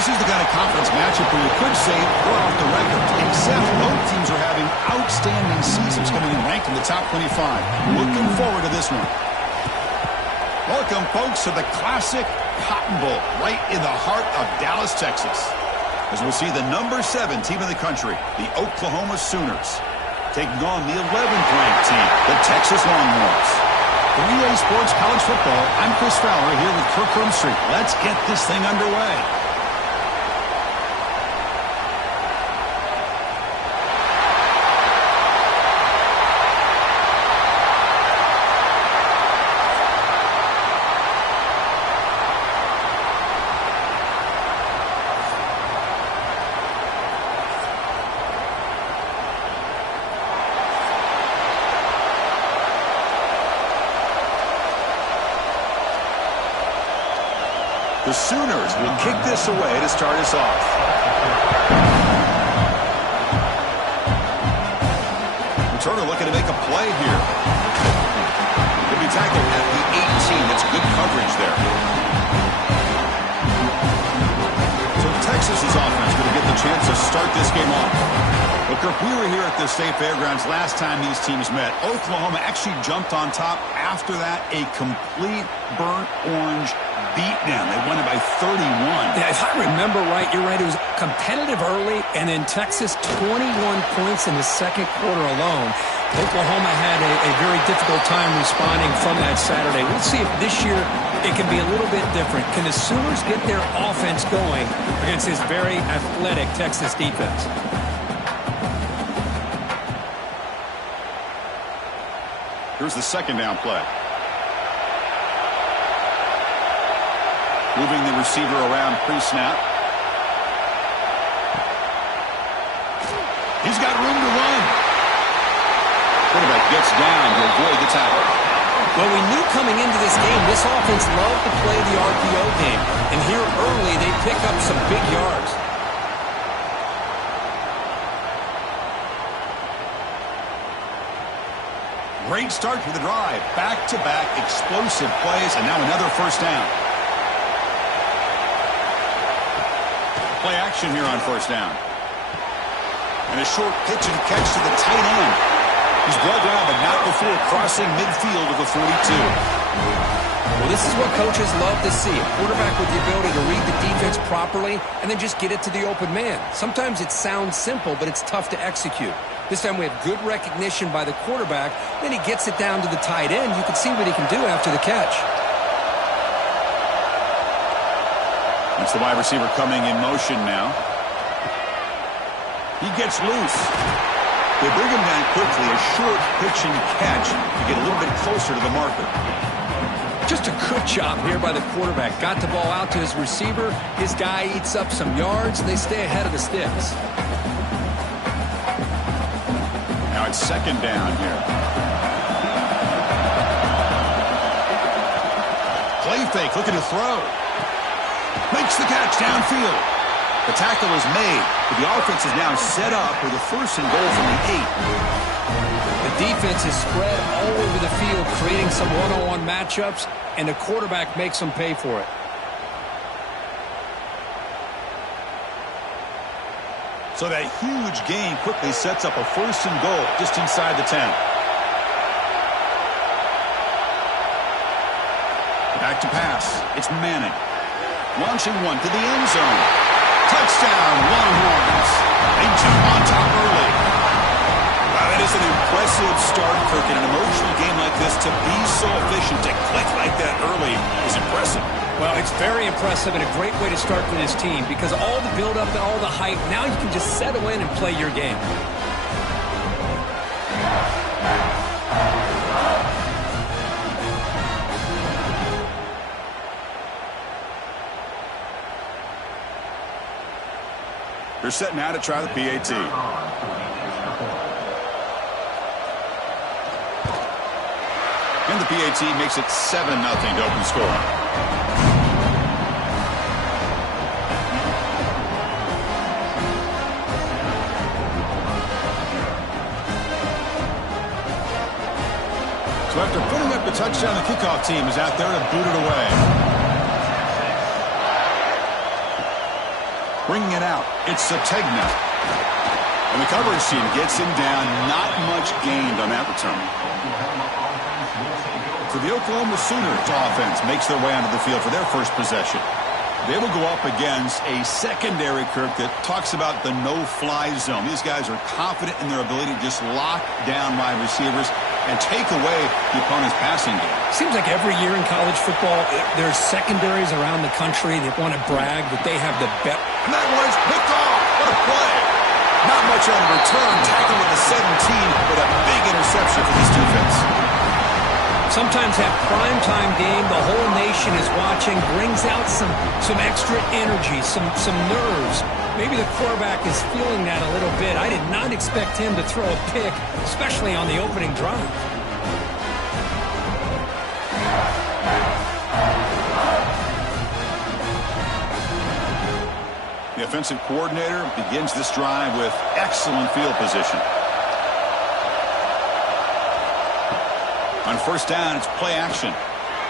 This is the kind of conference matchup where you could say we're off the record, except both teams are having outstanding seasons, coming in ranked in the top 25. Looking forward to this one. Welcome, folks, to the classic Cotton Bowl, right in the heart of Dallas, Texas. As we'll see the number 7 team in the country, the Oklahoma Sooners, taking on the 11th ranked team, the Texas Longhorns. 3A Sports College Football, I'm Chris Fowler here with Kirk Herbstreit. Let's get this thing underway. The Sooners will kick this away to start us off. Returner looking to make a play here. He'll be tackled at the 18. That's good coverage there. So Texas's offense going to get the chance to start this game off. Well, Kirk, we were here at the State Fairgrounds last time these teams met. Oklahoma actually jumped on top. After that, a complete burnt orange beatdown. They won it by 31. Yeah, if I remember right, you're right. It was competitive early, and then Texas 21 points in the second quarter alone. Oklahoma had a very difficult time responding from that Saturday. We'll see if this year it can be a little bit different. Can the Sooners get their offense going against this very athletic Texas defense? Here's the second down play. Moving the receiver around pre-snap. He's got room to run. Quarterback gets down to avoid the tackle. Well, we knew coming into this game, this offense loved to play the RPO game. And here early, they pick up some big yards. Great start for the drive. Back-to-back explosive plays, and now another first down. Play action here on first down. And a short pitch and catch to the tight end. He's brought down, but not before crossing midfield of the 42. Well, this is what coaches love to see. A quarterback with the ability to read the defense properly and then just get it to the open man. Sometimes it sounds simple, but it's tough to execute. This time we have good recognition by the quarterback. Then he gets it down to the tight end. You can see what he can do after the catch. That's the wide receiver coming in motion now. He gets loose. They bring him down quickly. A short pitch and catch to get a little bit closer to the marker. Just a good job here by the quarterback. Got the ball out to his receiver. His guy eats up some yards, and they stay ahead of the sticks. Now it's second down here. Play fake, looking to throw. Makes the catch downfield. The tackle is made, but the offense is now set up with a first and goal from the 8. The defense is spread all over the field, creating some one-on-one matchups, and the quarterback makes them pay for it. So that huge gain quickly sets up a first and goal just inside the 10. Back to pass. It's Manning. Launching one to the end zone. Touchdown, Longhorns. They jump on top early. Wow, that is an impressive start, Kirk. In an emotional game like this, to be so efficient, to click like that early is impressive. Well, it's very impressive and a great way to start for this team because all the build-up and all the hype, now you can just settle in and play your game. They're set now to try the PAT. And the PAT makes it 7-0 to open score. So after putting up the touchdown, the kickoff team is out there to boot it away. Bringing it out, it's Sategna. And the coverage team gets him down. Not much gained on that return. So the Oklahoma Sooners offense makes their way onto the field for their first possession. They will go up against a secondary, Kirk, that talks about the no-fly zone. These guys are confident in their ability to just lock down wide receivers and take away the opponent's passing game. Seems like every year in college football, there's secondaries around the country that want to brag that they have the best. And that one is picked off. What a play. Not much on the return. Tackle with the 17, but a big interception for this defense. Sometimes that primetime game, the whole nation is watching, brings out some extra energy, some nerves. Maybe the quarterback is feeling that a little bit. I did not expect him to throw a pick, especially on the opening drive. The offensive coordinator begins this drive with excellent field position. On first down, it's play action.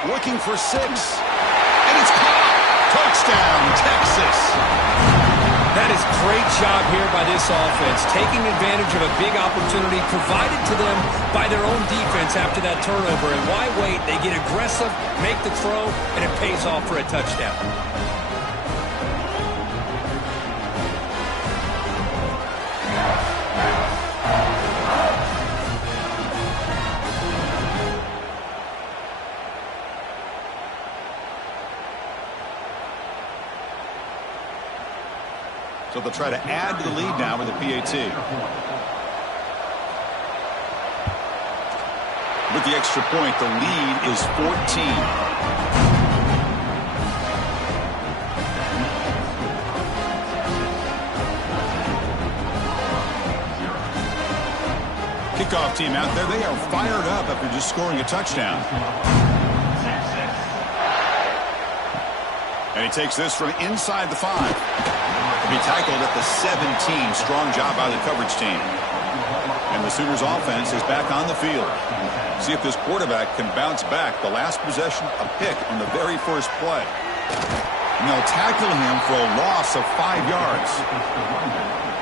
Looking for 6. And it's caught. Touchdown, Texas. That is great job here by this offense, taking advantage of a big opportunity provided to them by their own defense after that turnover. And why wait? They get aggressive, make the throw, and it pays off for a touchdown. So they'll try to add to the lead now with the PAT. With the extra point, the lead is 14. Kickoff team out there. They are fired up after just scoring a touchdown. And he takes this from inside the 5. Be tackled at the 17. Strong job by the coverage team. And the Sooners offense is back on the field. See if this quarterback can bounce back. The last possession, a pick on the very first play. And they'll tackle him for a loss of 5 yards.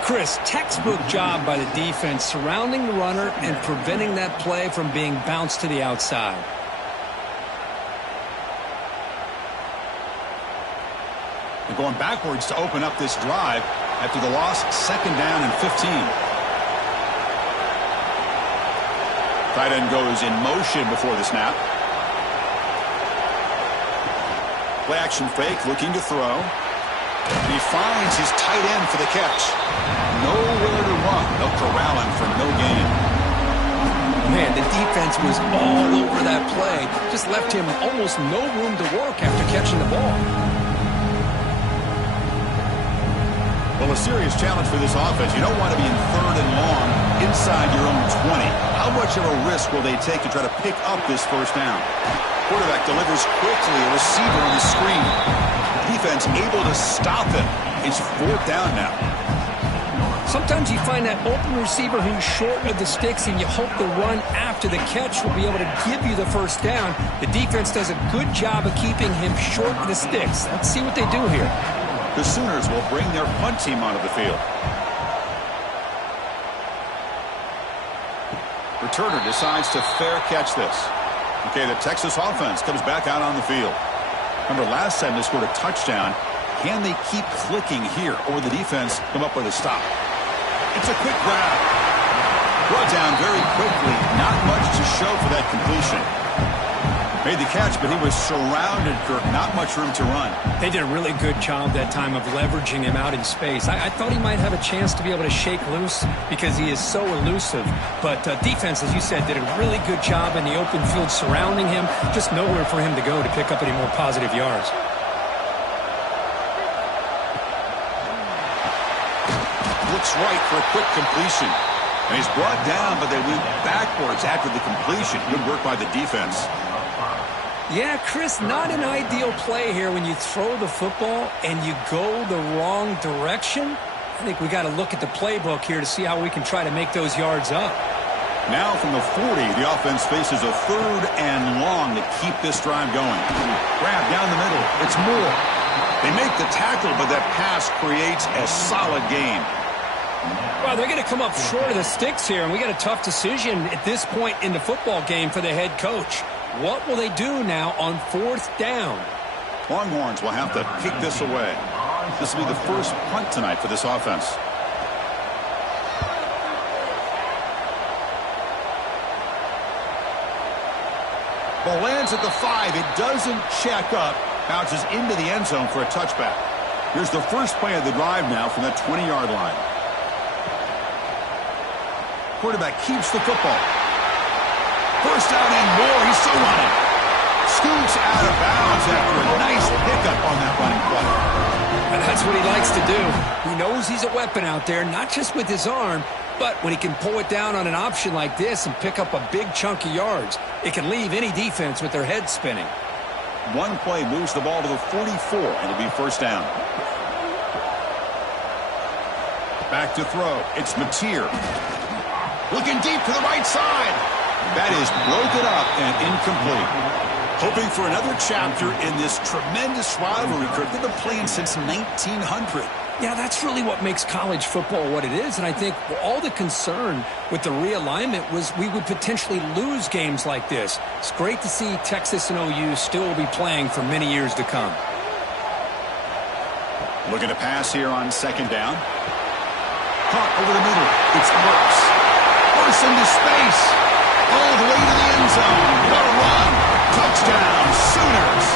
Chris, textbook job by the defense surrounding the runner and preventing that play from being bounced to the outside. They're going backwards to open up this drive after the loss. Second down and 15. Tight end goes in motion before the snap. Play action fake, looking to throw. And he finds his tight end for the catch. Nowhere to run. They'll corral him for no gain. Man, the defense was all over that play. Just left him almost no room to work after catching the ball. Well, a serious challenge for this offense. You don't want to be in 3rd and long inside your own 20. How much of a risk will they take to try to pick up this first down? Quarterback delivers quickly, a receiver on the screen. Defense able to stop him. It's 4th down now. Sometimes you find that open receiver who's short of the sticks, and you hope the run after the catch will be able to give you the first down. The defense does a good job of keeping him short of the sticks. Let's see what they do here. The Sooners will bring their punt team onto the field. Returner decides to fair catch this. Okay, the Texas offense comes back out on the field. Remember, last time they scored a touchdown. Can they keep clicking here, or the defense come up with a stop? It's a quick grab. Brought down very quickly. Not much to show for that completion. Made the catch, but he was surrounded, Kirk. Not much room to run. They did a really good job that time of leveraging him out in space. I thought he might have a chance to be able to shake loose because he is so elusive. But defense, as you said, did a really good job in the open field surrounding him. Just nowhere for him to go to pick up any more positive yards. Looks right for a quick completion. And he's brought down, but they went backwards after the completion. Good work by the defense. Yeah, Chris, not an ideal play here when you throw the football and you go the wrong direction. I think we got to look at the playbook here to see how we can try to make those yards up. Now from the 40, the offense faces a 3rd and long to keep this drive going. Grab down the middle. It's Moore. They make the tackle, but that pass creates a solid gain. Well, they're going to come up short of the sticks here, and we got a tough decision at this point in the football game for the head coach. What will they do now on 4th down? Longhorns will have to kick this away. This will be the first punt tonight for this offense. Ball lands at the 5. It doesn't check up. Bounces into the end zone for a touchback. Here's the first play of the drive now from the 20-yard line. Quarterback keeps the football. First down and more. He's still running. Scoots out of bounds after a nice pickup on that running play. And that's what he likes to do. He knows he's a weapon out there, not just with his arm, but when he can pull it down on an option like this and pick up a big chunk of yards, it can leave any defense with their head spinning. One play moves the ball to the 44, and it'll be first down. Back to throw. It's Mateer. Looking deep to the right side. That is broken up and incomplete. Hoping for another chapter in this tremendous rivalry, Kirk. They've been playing since 1900. Yeah, that's really what makes college football what it is. And I think all the concern with the realignment was we would potentially lose games like this. It's great to see Texas and OU still be playing for many years to come. Looking to pass here on 2nd down. Caught over the middle. It's Burks. Burks into space. All the way to the end zone. What a run. Touchdown, Sooners.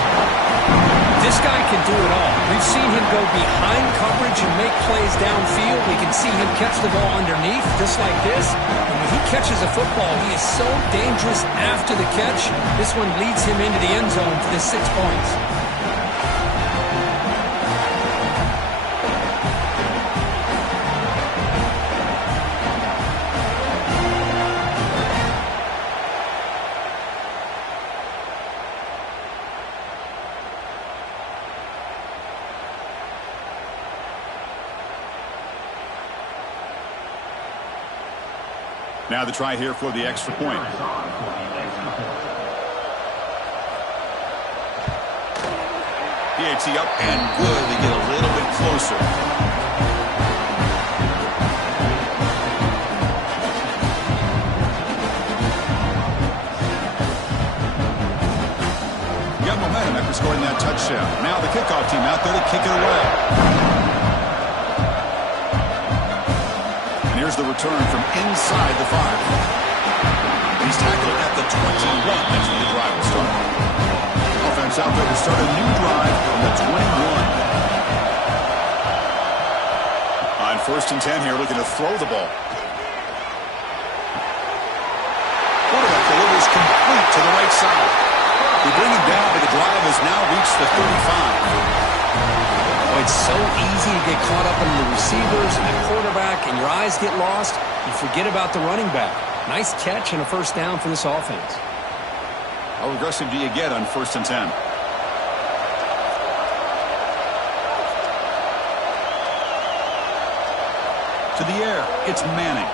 This guy can do it all. We've seen him go behind coverage and make plays downfield. We can see him catch the ball underneath, just like this. And when he catches a football, he is so dangerous after the catch. This one leads him into the end zone for the 6 points. Now the try here for the extra point. PAT up and good. They get a little bit closer. Got momentum after scoring that touchdown. Now the kickoff team out there to kick it away. Here's the return from inside the 5. He's tackled at the 21. That's when the drive will start. Offense out there to start a new drive from the 21. On 1st and 10 here, looking to throw the ball. Quarterback delivers complete to the right side. They bring him down, but the drive has now reached the 35. Oh, it's so easy to get caught up in the receivers and the quarterback, and your eyes get lost. You forget about the running back. Nice catch and a first down for this offense. How aggressive do you get on 1st and 10? To the air, it's Manning.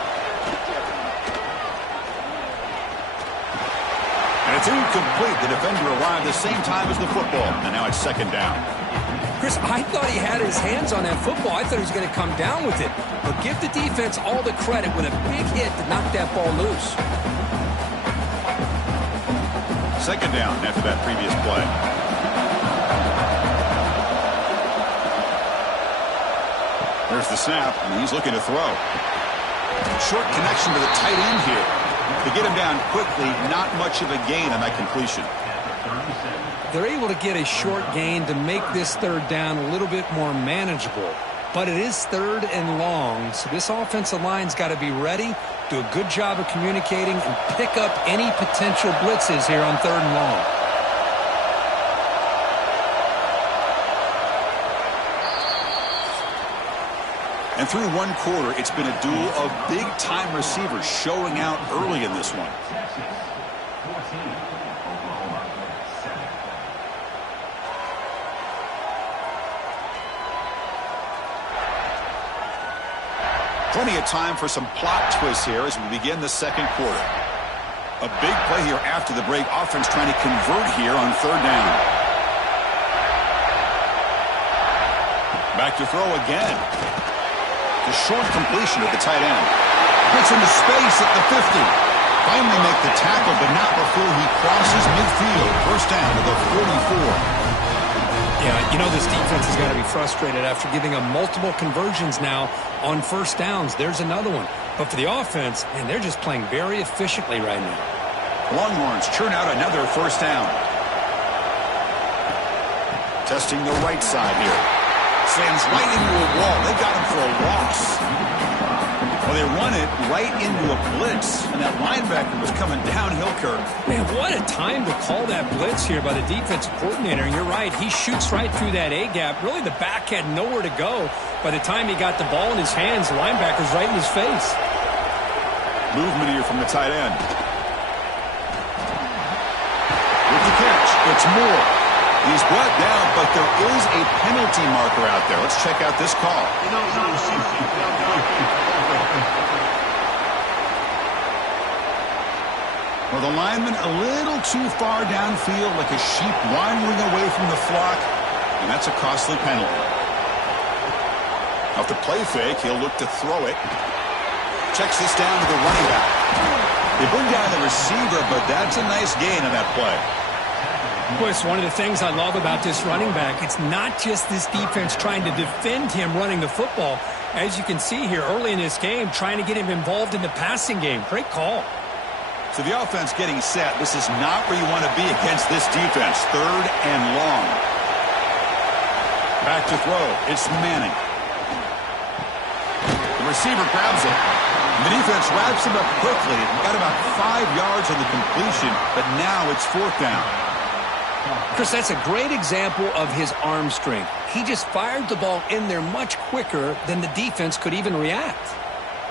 And it's incomplete. The defender arrived the same time as the football, and now it's 2nd down. Chris, I thought he had his hands on that football. I thought he was going to come down with it. But give the defense all the credit with a big hit to knock that ball loose. 2nd down after that previous play. There's the snap, and he's looking to throw. Short connection to the tight end here. To get him down quickly, not much of a gain on that completion. They're able to get a short gain to make this 3rd down a little bit more manageable. But it is 3rd and long, so this offensive line's got to be ready, do a good job of communicating, and pick up any potential blitzes here on 3rd and long. And through 1 quarter, it's been a duel of big-time receivers showing out early in this one. Plenty of time for some plot twists here as we begin the 2nd quarter. A big play here after the break. Offense trying to convert here on 3rd down. Back to throw again. The short completion at the tight end. Gets into space at the 50. Finally make the tackle, but not before he crosses midfield. First down to the 44. Yeah, you know this defense has got to be frustrated after giving them multiple conversions now on first downs. There's another one. But for the offense, man, they're just playing very efficiently right now. Longhorns churn out another first down. Testing the right side here. Sends right into a wall. They got him for a loss. Well, they run it right into a blitz, and that linebacker was coming downhill, Kirk. Man, what a time to call that blitz here by the defensive coordinator. And you're right, he shoots right through that A-gap. Really, the back had nowhere to go. By the time he got the ball in his hands, the linebacker's right in his face. Movement here from the tight end. With the catch, it's Moore. He's brought down, but there is a penalty marker out there. Let's check out this call. Well, the lineman a little too far downfield, like a sheep wandering away from the flock, and that's a costly penalty. Off the play fake, he'll look to throw it. Checks this down to the running back. They bring down the receiver, but that's a nice gain on that play. Boy, it's one of the things I love about this running back. It's not just this defense trying to defend him running the football. As you can see here early in this game, trying to get him involved in the passing game. Great call. So the offense getting set. This is not where you want to be against this defense. Third and long. Back to throw. It's Manning. The receiver grabs it. The defense wraps him up quickly. Got about 5 yards on the completion, but now it's fourth down. Chris, that's a great example of his arm strength. He just fired the ball in there much quicker than the defense could even react.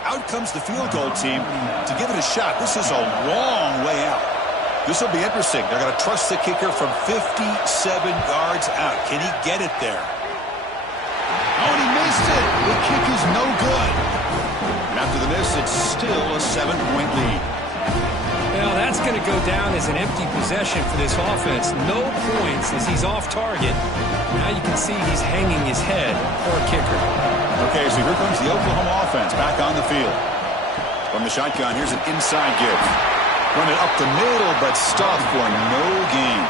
Out comes the field goal team to give it a shot. This is a long way out. This will be interesting. They're going to trust the kicker from 57 yards out. Can he get it there? Oh, and he missed it. The kick is no good. And after the miss, it's still a 7-point lead. Well, that's going to go down as an empty possession for this offense. No points as he's off target. Now you can see he's hanging his head. Poor kicker. Okay, so here comes the Oklahoma offense back on the field. From the shotgun, here's an inside give. Run it up the middle, but stuffed for no gain.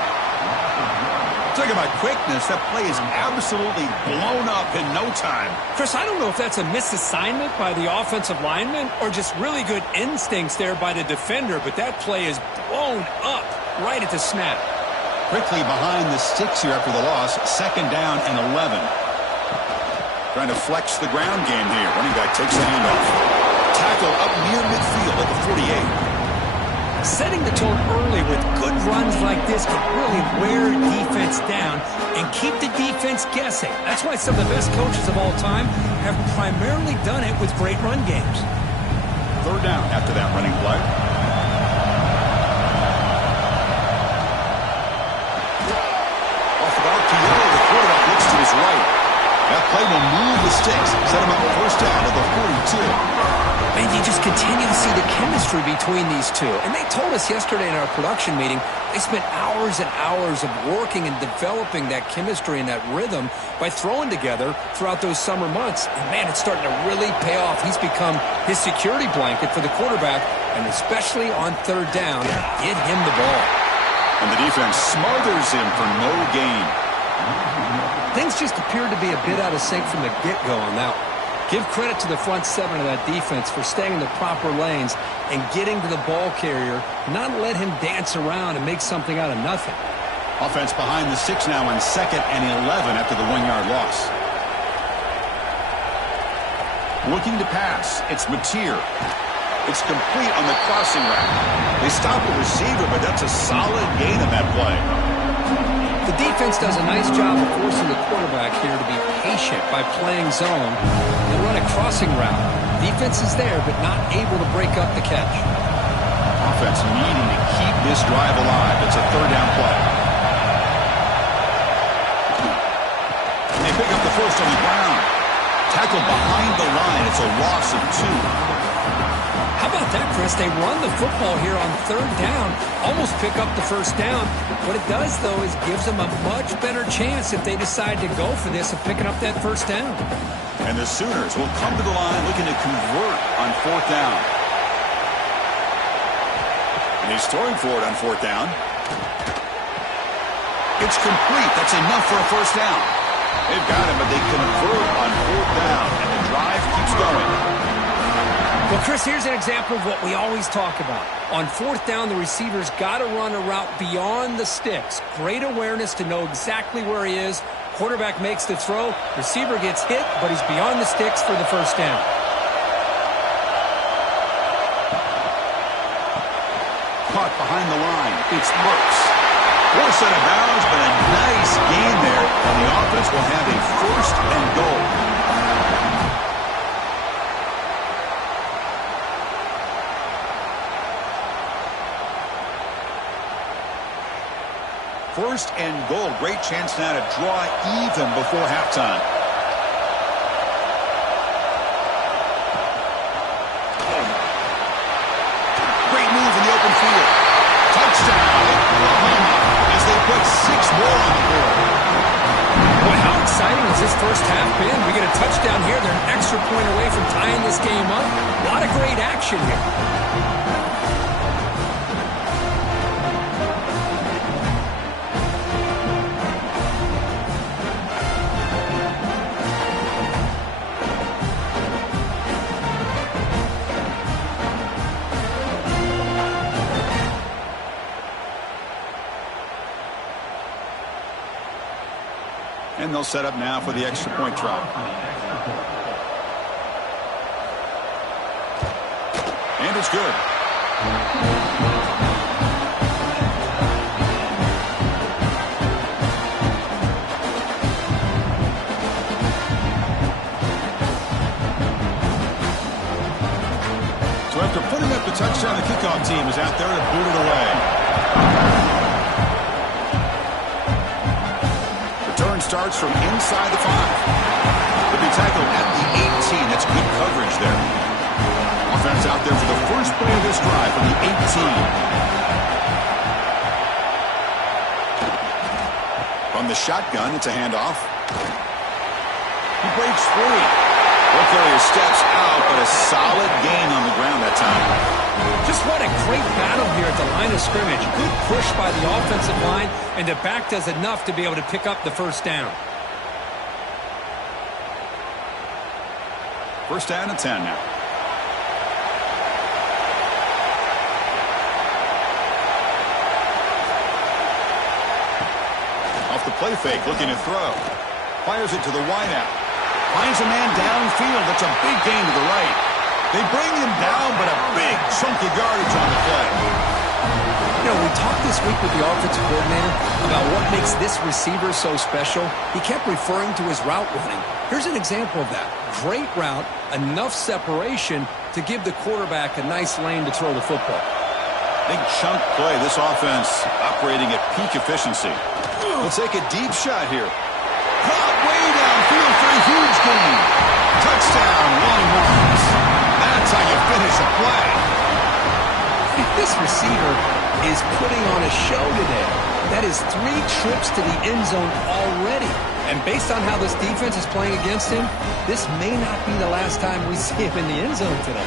Talking about quickness, that play is absolutely blown up in no time. Chris, I don't know if that's a misassignment by the offensive lineman or just really good instincts there by the defender, but that play is blown up right at the snap. Quickly behind the sticks here after the loss. Second down and 11. Trying to flex the ground game here. Running back takes the handoff. Tackle up near midfield at the 48. Setting the tone early with good runs like this can really wear defense down and keep the defense guessing. That's why some of the best coaches of all time have primarily done it with great run games. Third down after that running play. Off the RPO, the quarterback looks to his right. That play will move the sticks, set him up a first down at the 42. And you just continue to see the chemistry between these two. And they told us yesterday in our production meeting, they spent hours and hours of working and developing that chemistry and that rhythm by throwing together throughout those summer months. And, man, it's starting to really pay off. He's become his security blanket for the quarterback, and especially on third down, get him the ball. And the defense smothers him for no gain. Things just appeared to be a bit out of sync from the get-go on that one. Give credit to the front seven of that defense for staying in the proper lanes and getting to the ball carrier, not let him dance around and make something out of nothing. Offense behind the six now on 2nd and 11 after the 1-yard loss. Looking to pass. It's Mateer. It's complete on the crossing route. They stop the receiver, but that's a solid gain on that play. The defense does a nice job of forcing the quarterback here to be patient by playing zone. They run a crossing route. Defense is there, but not able to break up the catch. Offense needing to keep this drive alive. It's a third down play. And they pick up the first on the ground. Tackled behind the line. It's a loss of 2. How about that, Chris? They run the football here on third down, almost pick up the first down. What it does, though, is gives them a much better chance if they decide to go for this of picking up that first down. And the Sooners will come to the line looking to convert on fourth down. And he's throwing for it on fourth down. It's complete. That's enough for a first down. They've got him, but they convert on fourth down, and the drive keeps going. Well, Chris, here's an example of what we always talk about. On fourth down, the receiver's got to run a route beyond the sticks. Great awareness to know exactly where he is. Quarterback makes the throw. Receiver gets hit, but he's beyond the sticks for the first down. Caught behind the line. It's Brooks. Force out of bounds, but a nice gain there. And the offense will have a first and goal. First and goal. Great chance now to draw even before halftime. Great move in the open field. Touchdown, Oklahoma, as they put 6 more on the board. Boy, how exciting has this first half been? We get a touchdown here. They're an extra point away from tying this game up. A lot of great action here. And they'll set up now for the extra point try. And it's good. So after putting up the touchdown, the kickoff team is out there to boot it away. Starts from inside the 5. Could be tackled at the 18. That's good coverage there. Offense out there for the first play of this drive from the 18. From the shotgun, it's a handoff. He breaks free. Carrier steps out, but a solid gain on the ground that time. Just what a great battle here at the line of scrimmage. Good push by the offensive line, and the back does enough to be able to pick up the first down. First down and 10 now. Off the play fake, looking to throw. Fires it to the wideout. Finds a man downfield. That's a big gain to the right. They bring him down, but a big chunk of yardage on the play. You know, we talked this week with the offensive coordinator about what makes this receiver so special. He kept referring to his route running. Here's an example of that. Great route, enough separation to give the quarterback a nice lane to throw the football. Big chunk play. This offense operating at peak efficiency. We'll take a deep shot here. Caught way downfield for a huge gain. Touchdown, Longhorns. That's how you finish a play. This receiver is putting on a show today. That is 3 trips to the end zone already. And based on how this defense is playing against him, this may not be the last time we see him in the end zone today.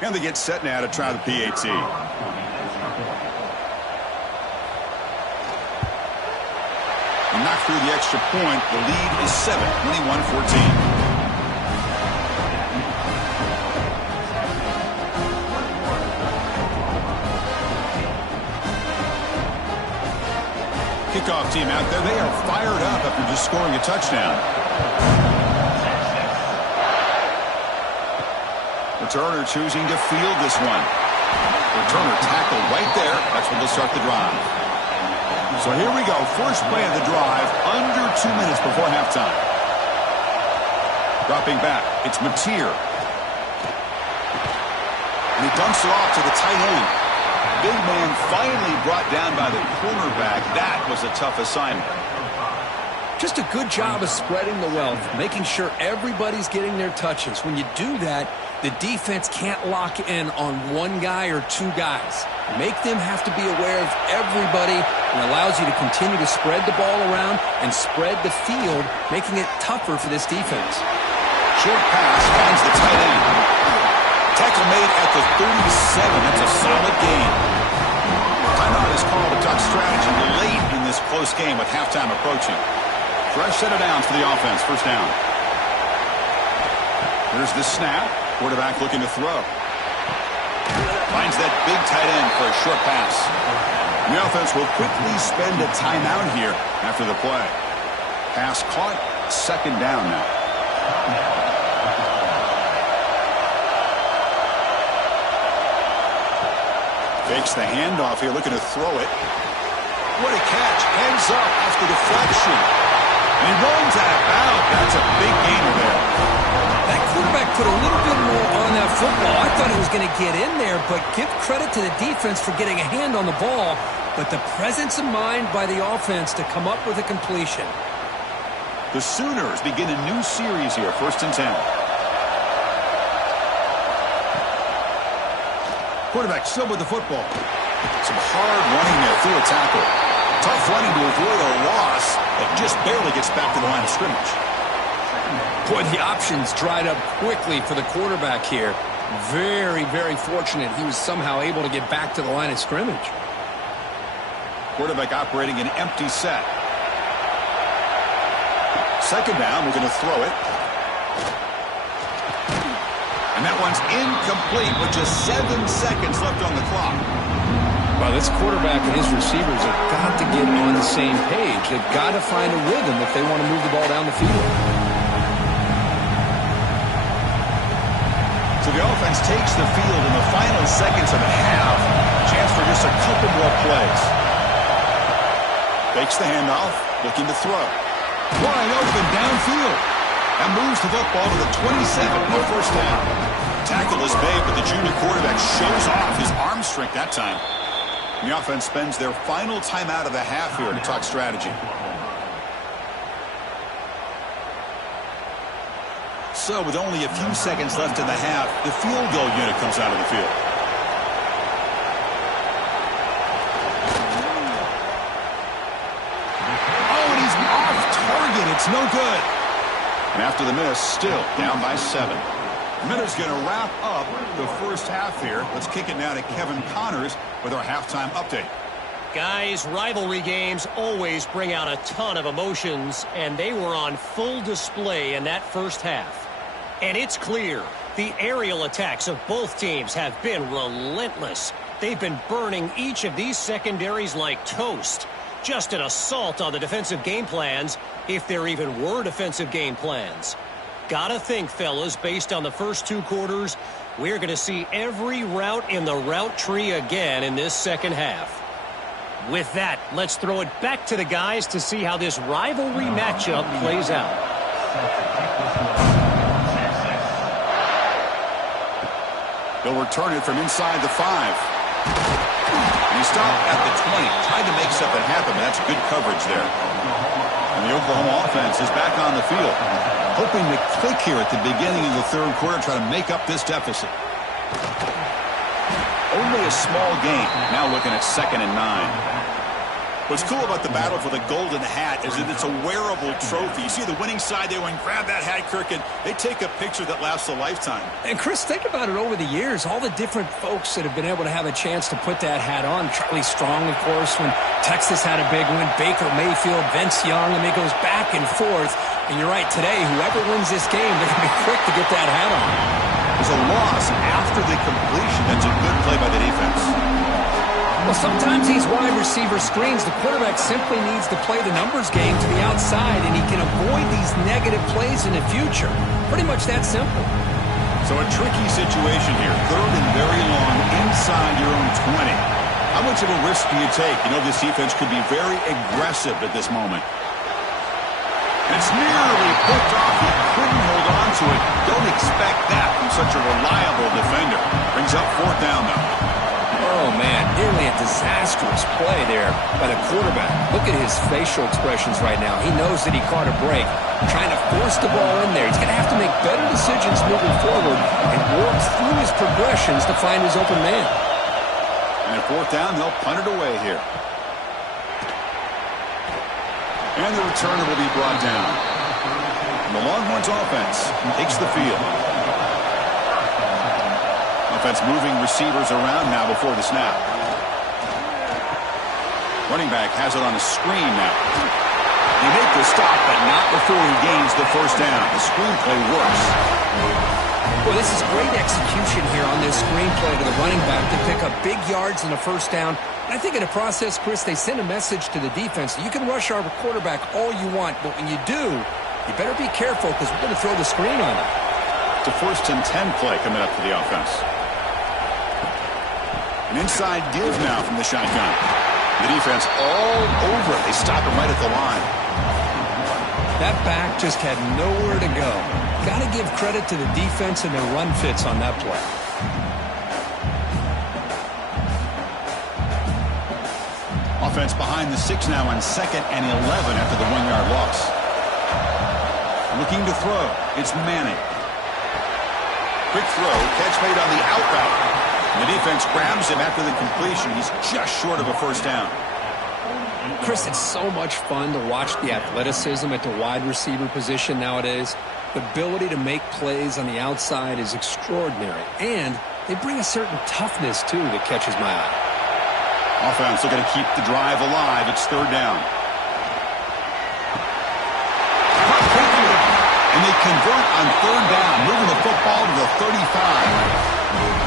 And they get set now to try the PAT. And knocked through the extra point. The lead is 7, 21-14. Kickoff team out there. They are fired up after just scoring a touchdown. Returner choosing to field this one. Returner tackled right there. That's when they'll start the drive. So here we go. First play of the drive under 2 minutes before halftime. Dropping back, it's Mateer. And he dumps it off to the tight end. Big man finally brought down by the cornerback. That was a tough assignment. Just a good job of spreading the wealth, making sure everybody's getting their touches. When you do that, the defense can't lock in on one guy or two guys. Make them have to be aware of everybody, and allows you to continue to spread the ball around and spread the field, making it tougher for this defense. Short pass finds the tight end. Tackle made at the 37. That's a solid gain. Timeout is called to talk strategy late in this close game with halftime approaching. Fresh set of downs for the offense. First down. Here's the snap. Quarterback looking to throw. Finds that big tight end for a short pass. The offense will quickly spend a timeout here after the play. Pass caught. Second down now. Takes the handoff here, looking to throw it. What a catch. Heads up after deflection. And he runs out of bounds. That's a big gainer there. That quarterback put a little bit more on that football. I thought he was going to get in there, but give credit to the defense for getting a hand on the ball. But the presence of mind by the offense to come up with a completion. The Sooners begin a new series here, 1st and 10. Quarterback still with the football. Some hard running there through a tackle. Tough running to avoid a loss that just barely gets back to the line of scrimmage. Boy, the options dried up quickly for the quarterback here. Very, very fortunate he was somehow able to get back to the line of scrimmage. Quarterback operating an empty set. Second down, we're going to throw it. And that one's incomplete with just 7 seconds left on the clock. Well, this quarterback and his receivers have got to get on the same page. They've got to find a rhythm if they want to move the ball down the field. So the offense takes the field in the final seconds of the half. Chance for just a couple more plays. Fakes the handoff, looking to throw. Wide open downfield. And moves the football to the 27 on first down. Tackle is made, but the junior quarterback shows off his arm strength that time. And the offense spends their final timeout of the half here to talk strategy. So with only a few seconds left in the half, the field goal unit comes out of the field. Oh, and he's off target. It's no good. And after the miss, still down by 7. Miller's going to wrap up the first half here. Let's kick it now to Kevin Connors with our halftime update. Guys, rivalry games always bring out a ton of emotions, and they were on full display in that first half. And it's clear, the aerial attacks of both teams have been relentless. They've been burning each of these secondaries like toast. Just an assault on the defensive game plans, if there even were defensive game plans. Gotta think, fellas, based on the first 2 quarters, we're going to see every route in the route tree again in this second half. With that, let's throw it back to the guys to see how this rivalry matchup plays out. They'll return it from inside the 5. He stopped at the 20, trying to make something happen, but that's good coverage there. And the Oklahoma offense is back on the field, hoping to click here at the beginning of the third quarter, try to make up this deficit. Only a small gain, now looking at 2nd and 9. What's cool about the battle for the golden hat is that it's a wearable trophy. You see the winning side, they went and grab that hat, Kirk, and they take a picture that lasts a lifetime. And Chris, think about it over the years, all the different folks that have been able to have a chance to put that hat on. Charlie Strong, of course, when Texas had a big win, Baker Mayfield, Vince Young, and it goes back and forth. And you're right, today, whoever wins this game, they're going to be quick to get that hat on. There's a loss after the completion. That's a good play by the defense. Well, sometimes these wide receiver screens, the quarterback simply needs to play the numbers game to the outside, and he can avoid these negative plays in the future. Pretty much that simple. So a tricky situation here. 3rd and very long inside your own 20. How much of a risk do you take? You know, this defense could be very aggressive at this moment. It's nearly picked off. He couldn't hold on to it. Don't expect that from such a reliable defender. Brings up fourth down, though. Oh, man, nearly a disastrous play there by the quarterback. Look at his facial expressions right now. He knows that he caught a break, trying to force the ball in there. He's going to have to make better decisions moving forward and work through his progressions to find his open man. And at fourth down, they'll punt it away here. And the returner will be brought down. And the Longhorns offense takes the field. Offense moving receivers around now before the snap. Running back has it on a screen now. He made the stop, but not before he gains the first down. The screenplay works. Well, this is great execution here on this screenplay to the running back to pick up big yards in a first down. And I think in the process, Chris, they send a message to the defense. You can rush our quarterback all you want, but when you do, you better be careful because we're going to throw the screen on him. It's a 1st and 10 play coming up for the offense. An inside give now from the shotgun. The defense all over it. They stop him right at the line. That back just had nowhere to go. Got to give credit to the defense and their run fits on that play. Offense behind the 6 now on 2nd and 11 after the 1-yard loss. Looking to throw. It's Manning. Quick throw. Catch made on the out route. The defense grabs him after the completion. He's just short of a first down. Chris, it's so much fun to watch the athleticism at the wide receiver position nowadays. The ability to make plays on the outside is extraordinary. And they bring a certain toughness, too, that catches my eye. Offense looking to keep the drive alive. It's 3rd down. And they convert on 3rd down, moving the football to the 35.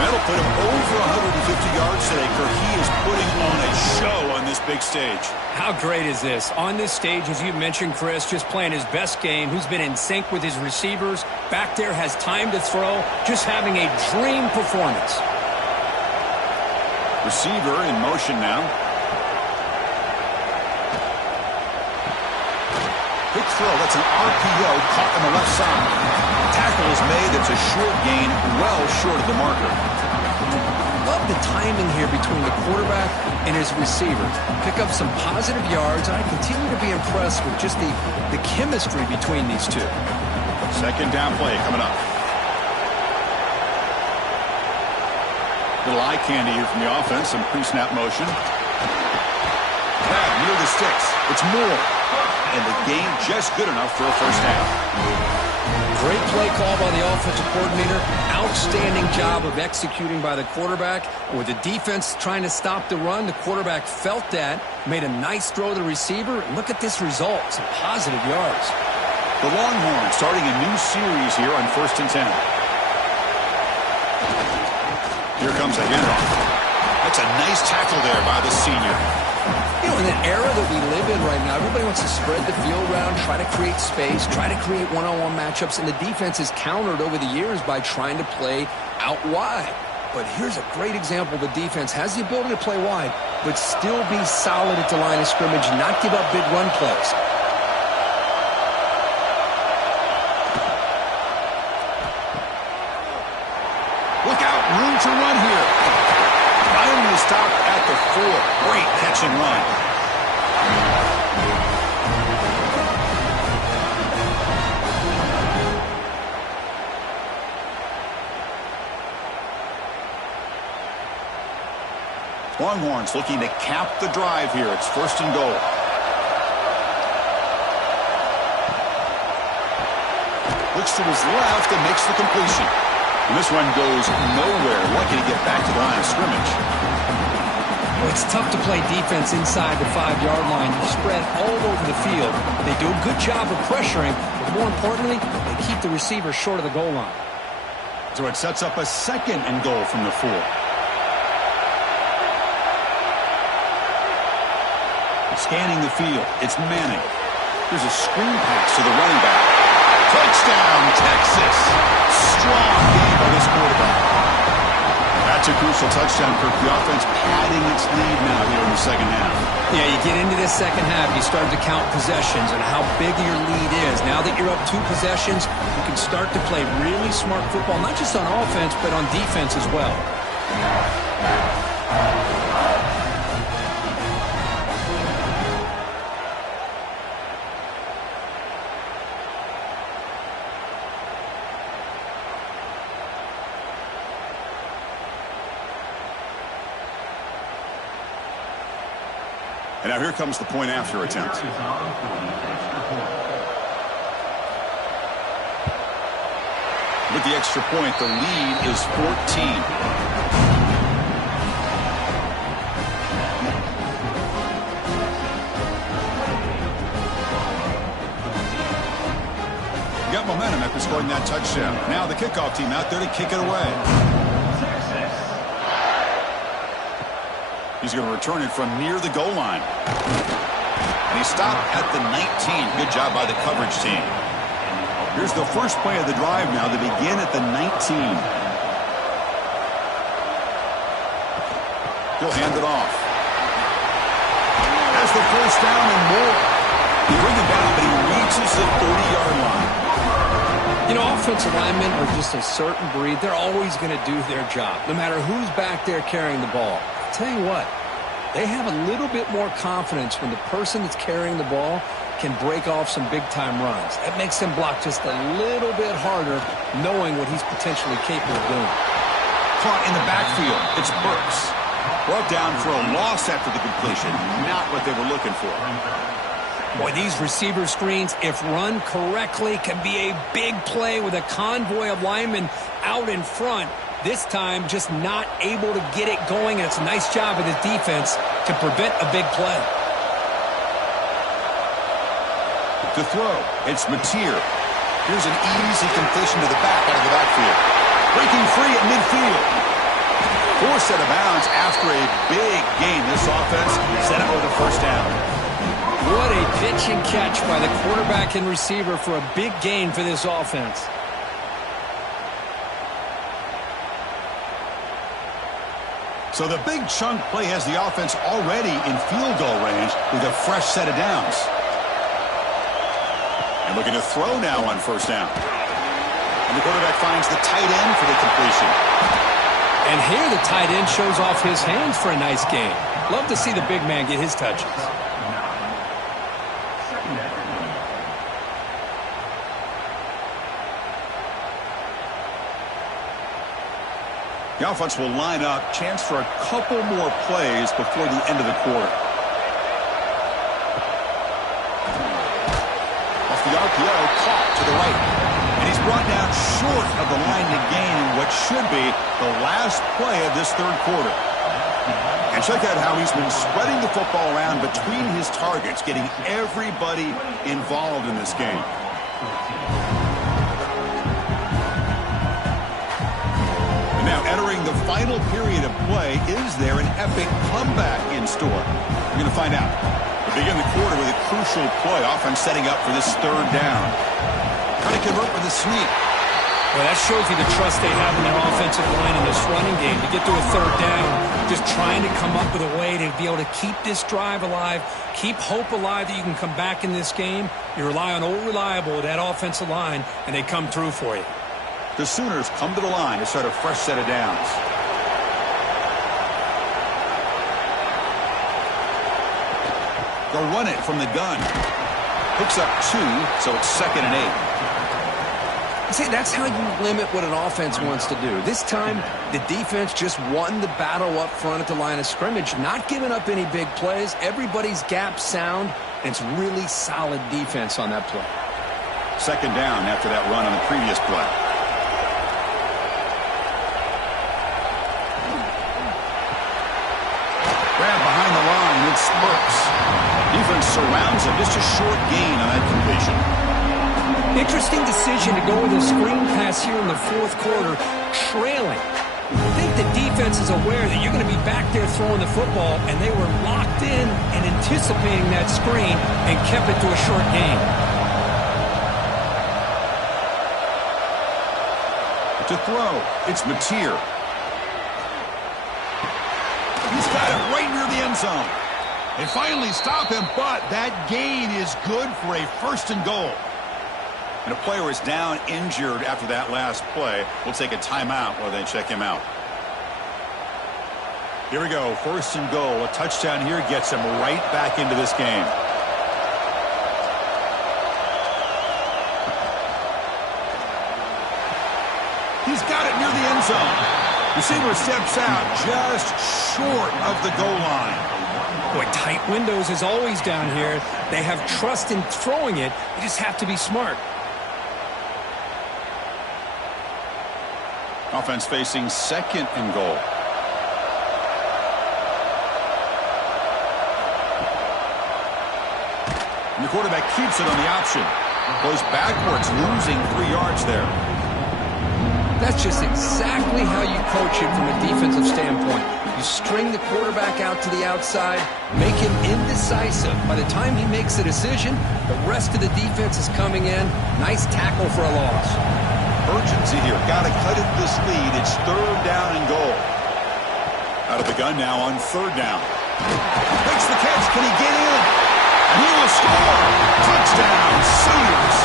That'll put him over 150 yards today. He is putting on a show on this big stage. How great is this? On this stage, as you mentioned, Chris, just playing his best game, who's been in sync with his receivers, back there has time to throw, just having a dream performance. Receiver in motion now. Quick throw. That's an RPO caught on the left side. Tackle is made. It's a short gain, well short of the marker. Love the timing here between the quarterback and his receiver. Pick up some positive yards. I continue to be impressed with just the chemistry between these two. 2nd down play coming up. Little eye candy here from the offense. Some pre-snap motion. Grab near the sticks. It's Moore. And the gain just good enough for a first down. Great play call by the offensive coordinator. Outstanding job of executing by the quarterback. With the defense trying to stop the run, the quarterback felt that, made a nice throw to the receiver. And look at this result. Some positive yards. The Longhorns starting a new series here on 1st and 10. Here comes a handoff. That's a nice tackle there by the senior. You know, in the era that we live in right now, everybody wants to spread the field around, try to create space, try to create one-on-one matchups, and the defense is countered over the years by trying to play out wide. But here's a great example. The defense has the ability to play wide, but still be solid at the line of scrimmage, not give up big run plays. Look out, room to run here. Finally stopped at the 4. Great catch and run. Longhorns looking to cap the drive here. It's 1st and goal. Looks to his left and makes the completion. And this one goes nowhere. Lucky to get back to the line of scrimmage. Well, it's tough to play defense inside the 5-yard line. You spread all over the field. They do a good job of pressuring, but more importantly, they keep the receiver short of the goal line. So it sets up a 2nd and goal from the 4. Scanning the field. It's Manning. There's a screen pass to the running back. Touchdown, Texas. Strong game by this quarterback. That That's a crucial touchdown, Kirk. The offense padding its lead now here in the second half. Yeah, you get into this second half, you start to count possessions and how big your lead is. Now that you're up 2 possessions, you can start to play really smart football, not just on offense, but on defense as well. And now here comes the point after attempt. With the extra point, the lead is 14. Got momentum after scoring that touchdown. Now the kickoff team out there to kick it away. He's going to return it from near the goal line. And he stopped at the 19. Good job by the coverage team. Here's the first play of the drive now. They begin at the 19. He'll hand it off. Has the first down and more. He brings it down, but he reaches the 30-yard line. You know, offensive linemen are just a certain breed. They're always going to do their job, no matter who's back there carrying the ball. I'll tell you what, they have a little bit more confidence when the person that's carrying the ball can break off some big-time runs. That makes them block just a little bit harder, knowing what he's potentially capable of doing. Caught in the backfield. It's Burks. Brought down for a loss after the completion. Not what they were looking for. Boy, these receiver screens, if run correctly, can be a big play with a convoy of linemen out in front. This time, just not able to get it going, and it's a nice job of the defense to prevent a big play. To throw, it's Mateer. Here's an easy completion to the back out of the backfield. Breaking free at midfield. Forced out of bounds after a big gain. This offense set up with a first down. What a pitch and catch by the quarterback and receiver for a big gain for this offense. So the big chunk play has the offense already in field goal range with a fresh set of downs. And looking to throw now on first down. And the quarterback finds the tight end for the completion. And here the tight end shows off his hands for a nice gain. Love to see the big man get his touches. The offense will line up. Chance for a couple more plays before the end of the quarter. Off the RPO, caught to the right. And he's brought down short of the line to gain in what should be the last play of this third quarter. And check out how he's been spreading the football around between his targets, getting everybody involved in this game. Now entering the final period of play, is there an epic comeback in store? We're going to find out. We begin the quarter with a crucial play, often setting up for this third down. Trying to convert with a sneak. Well, that shows you the trust they have in their offensive line in this running game. To get to a third down, just trying to come up with a way to be able to keep this drive alive, keep hope alive that you can come back in this game. You rely on old reliable with that offensive line, and they come through for you. The Sooners come to the line to start a fresh set of downs. They'll run it from the gun. Picks up 2, so it's 2nd and 8. See, that's how you limit what an offense wants to do. This time, the defense just won the battle up front at the line of scrimmage, not giving up any big plays. Everybody's gap sound, and it's really solid defense on that play. 2nd down after that run on the previous play. Grab behind the line, it's Burks. Defense surrounds him, just a short gain on that completion. Interesting decision to go with a screen pass here in the fourth quarter, trailing. I think the defense is aware that you're going to be back there throwing the football, and they were locked in and anticipating that screen and kept it to a short gain. To throw, it's Mateer. He's got it right near the end zone. They finally stop him, but that gain is good for a 1st and goal. And a player is down injured after that last play. We'll take a timeout while they check him out. Here we go, 1st and goal. A touchdown here gets him right back into this game. He's got it near the end zone. Receiver steps out just short of the goal line. Boy, tight windows is always down here. They have trust in throwing it. You just have to be smart. Offense facing 2nd and goal. And the quarterback keeps it on the option. Goes backwards, losing 3 yards there. That's just exactly how you coach it from a defensive standpoint. You string the quarterback out to the outside, make him indecisive. By the time he makes a decision, the rest of the defense is coming in. Nice tackle for a loss. Urgency here. Got to cut it this lead. It's 3rd down and goal. Out of the gun now on 3rd down. Makes the catch. Can he get in? And he will score. Touchdown, Sooners.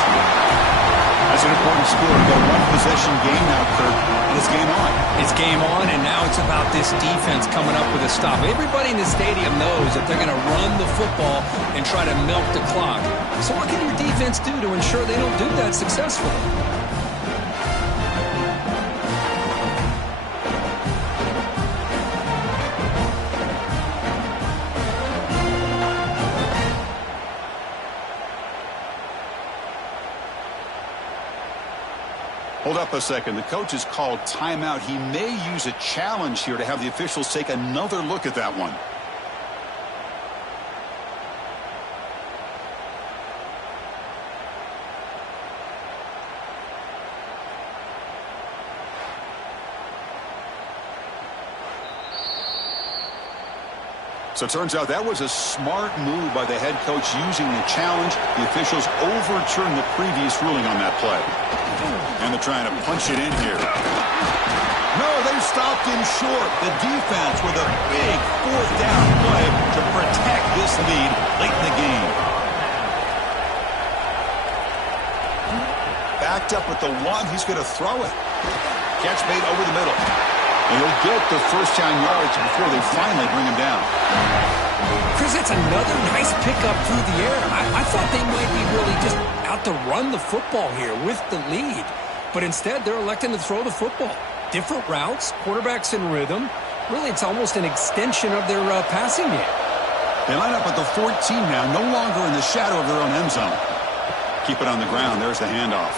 That's an important score. We've got a 1-possession game now, Kurt, and it's game on. It's game on, and now it's about this defense coming up with a stop. Everybody in the stadium knows that they're going to run the football and try to milk the clock. So what can your defense do to ensure they don't do that successfully? Hold up a second. The coach has called timeout. He may use a challenge here to have the officials take another look at that one. So it turns out that was a smart move by the head coach using the challenge. The officials overturned the previous ruling on that play. And they're trying to punch it in here. No, they stopped him short. The defense with a big 4th down play to protect this lead late in the game. Backed up with the 1. He's going to throw it. Catch made over the middle. And he'll get the 1st down yards before they finally bring him down. Chris, it's another nice pickup through the air. I thought they might be really just out to run the football here with the lead. But instead, they're electing to throw the football. Different routes, quarterbacks in rhythm. Really, it's almost an extension of their passing game. They line up at the 14 now, no longer in the shadow of their own end zone. Keep it on the ground. There's the handoff.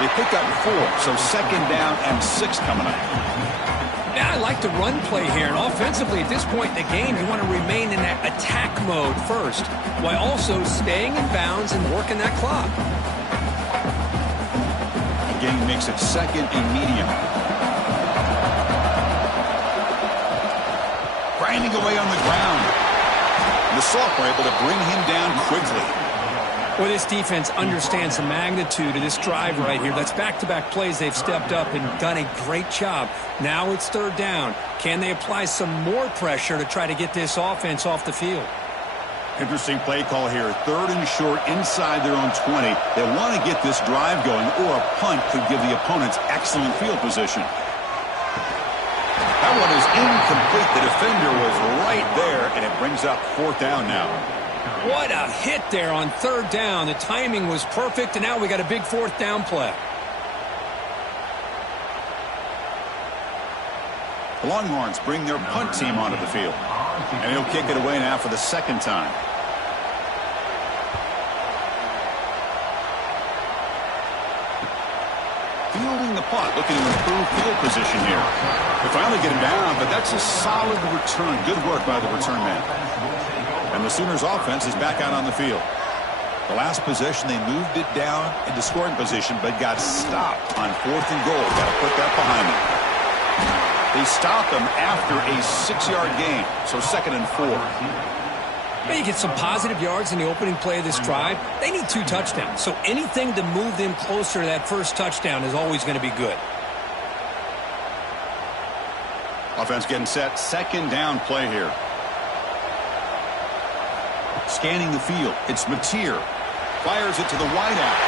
They pick up 4, so 2nd down and 6 coming up. Yeah, I like the run play here. And offensively, at this point in the game, you want to remain in that attack mode first, while also staying in bounds and working that clock. The game makes it 2nd and medium. Grinding away on the ground. And the Soft were able to bring him down quickly. Well, this defense understands the magnitude of this drive right here. That's back-to-back plays. They've stepped up and done a great job. Now it's 3rd down. Can they apply some more pressure to try to get this offense off the field? Interesting play call here. 3rd and short inside their own 20. They want to get this drive going, or a punt could give the opponents excellent field position. That one is incomplete. The defender was right there, and it brings up 4th down now. What a hit there on 3rd down. The timing was perfect, and now we got a big 4th down play. The Longhorns bring their punt team onto the field. And he'll kick it away now for the 2nd time. Fielding the punt, looking to improve field position here. They finally get him down, but that's a solid return. Good work by the return man. And the Sooners offense is back out on the field. The last possession, they moved it down into scoring position, but got stopped on 4th and goal. Got to put that behind them. They stopped them after a 6-yard gain, so 2nd and 4. You get some positive yards in the opening play of this drive. They need 2 touchdowns, so anything to move them closer to that first touchdown is always going to be good. Offense getting set. Second down play here. Scanning the field. It's Mateer. Fires it to the wideout.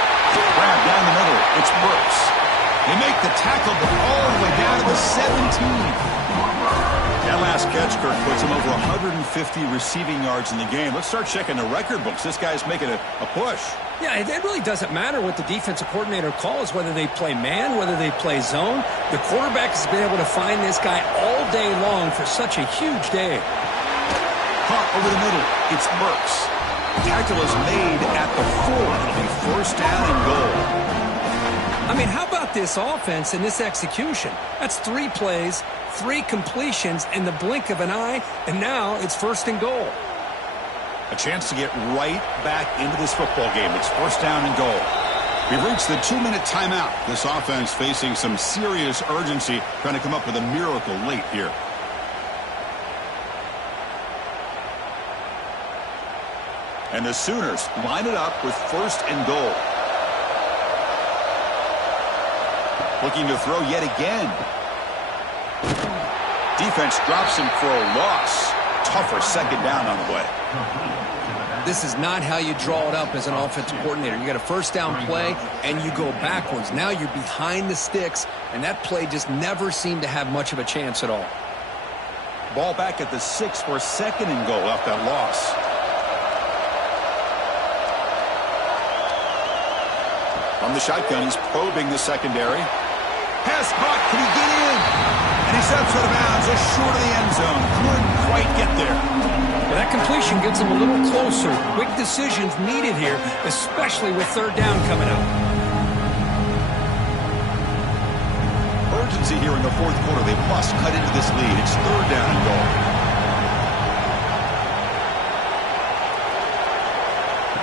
Grab down the middle. It's Brooks. They make the tackle, but all the way down to the 17. That last catch, Kirk, puts him over 150 receiving yards in the game. Let's start checking the record books. This guy's making a push. Yeah, it really doesn't matter what the defensive coordinator calls, whether they play man, whether they play zone. The quarterback has been able to find this guy all day long for such a huge day. Caught over the middle. It's Brooks. Tackle is made at the 4. It'll be first down and goal. I mean, how about this offense and this execution? That's 3 plays, 3 completions in the blink of an eye, and now it's first and goal. A chance to get right back into this football game. It's first down and goal. We've reached the 2-minute timeout. This offense facing some serious urgency, trying to come up with a miracle late here. And the Sooners line it up with first and goal. Looking to throw yet again. Defense drops him for a loss. Tougher second down on the way. This is not how you draw it up as an offensive coordinator. You got a first down play, and you go backwards. Now you're behind the sticks, and that play just never seemed to have much of a chance at all. Ball back at the 6 for second and goal off that loss. From the shotgun, he's probing the secondary. Pass caught. Can he get in? And he steps out of bounds just short of the end zone. Couldn't quite get there. Well, that completion gets him a little closer. Quick decisions needed here, especially with third down coming up. Urgency here in the fourth quarter. They must cut into this lead. It's third down and goal.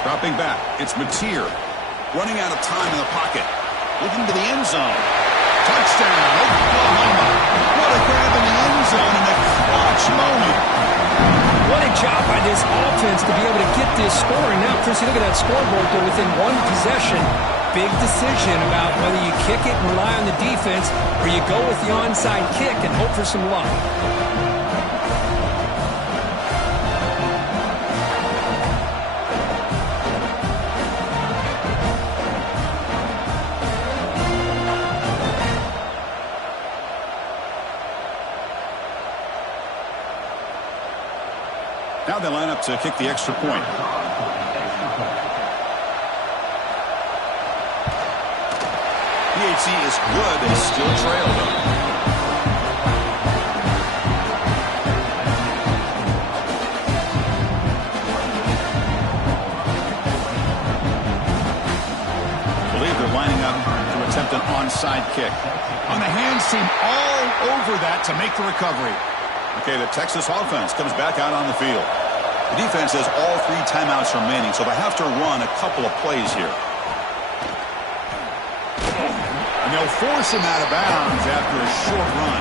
Dropping back. It's Mateer. Running out of time in the pocket. Looking to the end zone. Touchdown, Oklahoma. What a grab in the end zone in a clutch moment. What a job by this offense to be able to get this scoring. Now, Chris, you look at that scoreboard, they're within 1 possession. Big decision about whether you kick it and rely on the defense or you go with the onside kick and hope for some luck. Now they line up to kick the extra point. PHC is good. They still trail, though. Believe they're lining up to attempt an onside kick. On the hands team all over that to make the recovery. Okay, the Texas offense comes back out on the field. The defense has all 3 timeouts remaining, so they have to run a couple of plays here. And they'll force him out of bounds after a short run.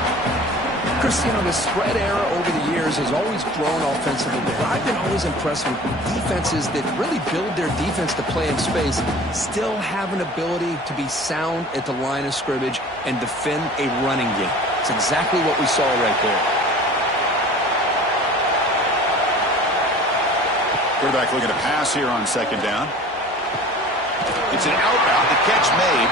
Chris, you know, the spread era over the years has always grown offensively, but I've been always impressed with defenses that really build their defense to play in space, still have an ability to be sound at the line of scrimmage and defend a running game. It's exactly what we saw right there. Quarterback looking to pass here on second down. It's an out route, the catch made,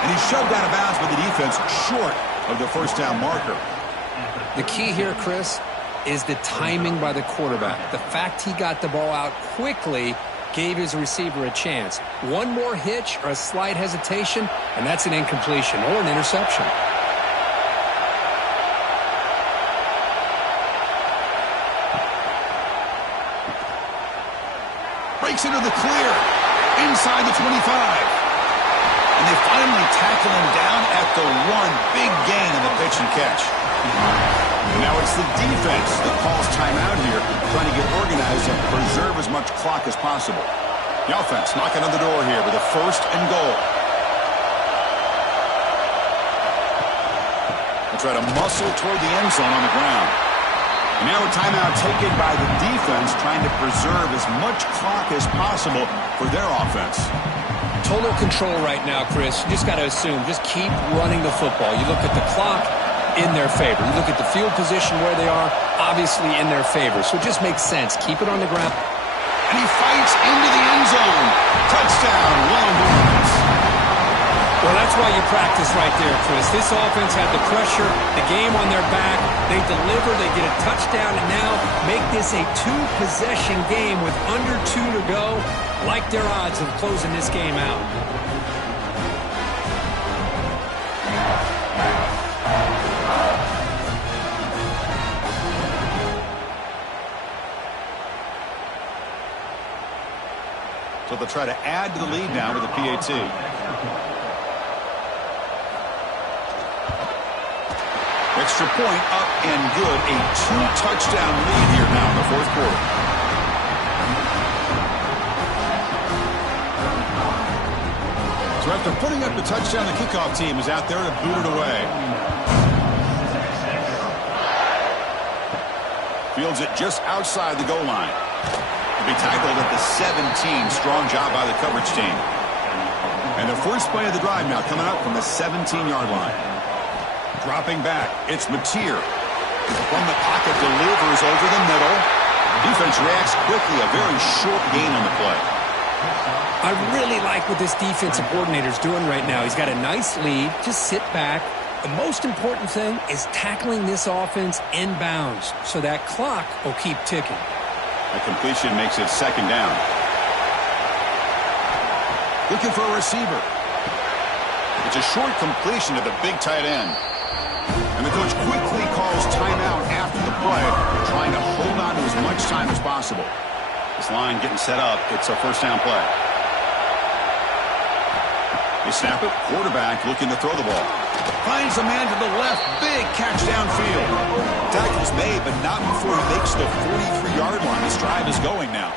and he's shoved out of bounds by the defense short of the first down marker. The key here, Chris, is the timing by the quarterback. The fact he got the ball out quickly gave his receiver a chance. One more hitch or a slight hesitation, and that's an incompletion or an interception. Breaks into the clear, inside the 25. And they finally tackle him down at the 1. Big gain in the pitch and catch. And now it's the defense that calls timeout here, trying to get organized and preserve as much clock as possible. The offense knocking on the door here with a first and goal. They'll try to muscle toward the end zone on the ground. And now a timeout taken by the defense, trying to preserve as much clock as possible for their offense. Total control right now, Chris. You just got to assume, just keep running the football. You look at the clock, in their favor. You look at the field position where they are, obviously in their favor. So it just makes sense. Keep it on the ground. And he fights into the end zone. Touchdown, Longhorns. Well, that's why you practice right there, Chris. This offense had the pressure, the game on their back. They deliver, they get a touchdown, and now make this a two-possession game with under 2 to go. Like their odds of closing this game out. So they'll try to add to the lead now with the PAT. Extra point up and good. A 2-touchdown lead here now in the fourth quarter. So after putting up the touchdown, the kickoff team is out there to boot it away. Fields it just outside the goal line. Be tackled at the 17. Strong job by the coverage team. And the first play of the drive now coming up from the 17-yard line. Dropping back, it's Mateer. From the pocket, delivers over the middle. Defense reacts quickly. A very short gain on the play. I really like what this defensive coordinator's doing right now. He's got a nice lead. Just sit back. The most important thing is tackling this offense inbounds so that clock will keep ticking. A completion makes it second down. Looking for a receiver. It's a short completion to the big tight end. And the coach quickly calls timeout after the play, trying to hold on to as much time as possible. This line getting set up. It's a first down play. They snap it. Quarterback looking to throw the ball. Finds a man to the left. Big catch downfield. Tackle's made, but not before he makes the 43-yard line. This drive is going now.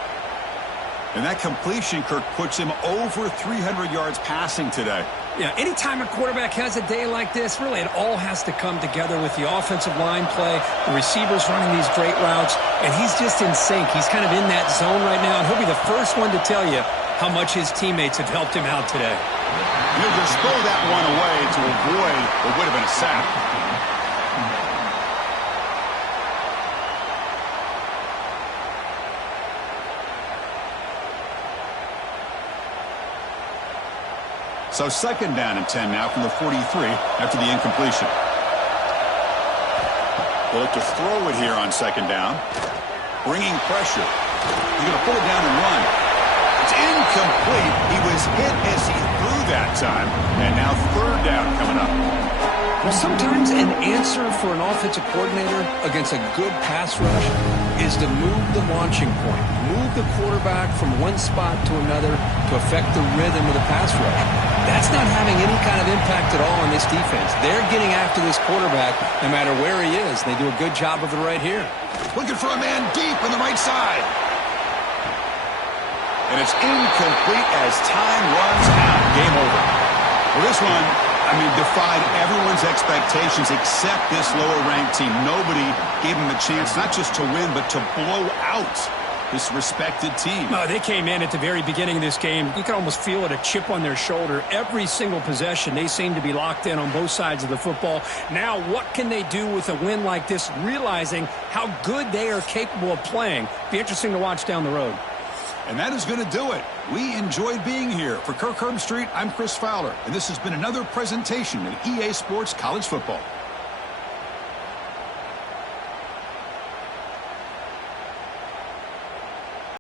And that completion, Kirk, puts him over 300 yards passing today. Yeah, anytime a quarterback has a day like this, really it all has to come together with the offensive line play, the receivers running these great routes, and he's just in sync. He's kind of in that zone right now, and he'll be the first one to tell you how much his teammates have helped him out today. He'll just throw that one away to avoid what would have been a sack. So second down and 10 now from the 43 after the incompletion. They'll look to throw it here on second down. Bringing pressure. He's going to pull it down and run. It's incomplete. He was hit as he threw that time. And now third down coming up. Well, sometimes an answer for an offensive coordinator against a good pass rush is to move the launching point. Move the quarterback from one spot to another to affect the rhythm of the pass rush. That's not having any kind of impact at all on this defense. They're getting after this quarterback no matter where he is. They do a good job of it right here. Looking for a man deep on the right side. And it's incomplete as time runs out. Game over. Well, this one, defied everyone's expectations except this lower-ranked team. Nobody gave them a chance not just to win, but to blow out this respected team. No, they came in at the very beginning of this game. You can almost feel it, a chip on their shoulder. Every single possession, they seem to be locked in on both sides of the football. Now, what can they do with a win like this, realizing how good they are capable of playing? Be interesting to watch down the road. And that is going to do it. We enjoyed being here. For Kirk Herbstreit, I'm Chris Fowler, and this has been another presentation of EA Sports College Football.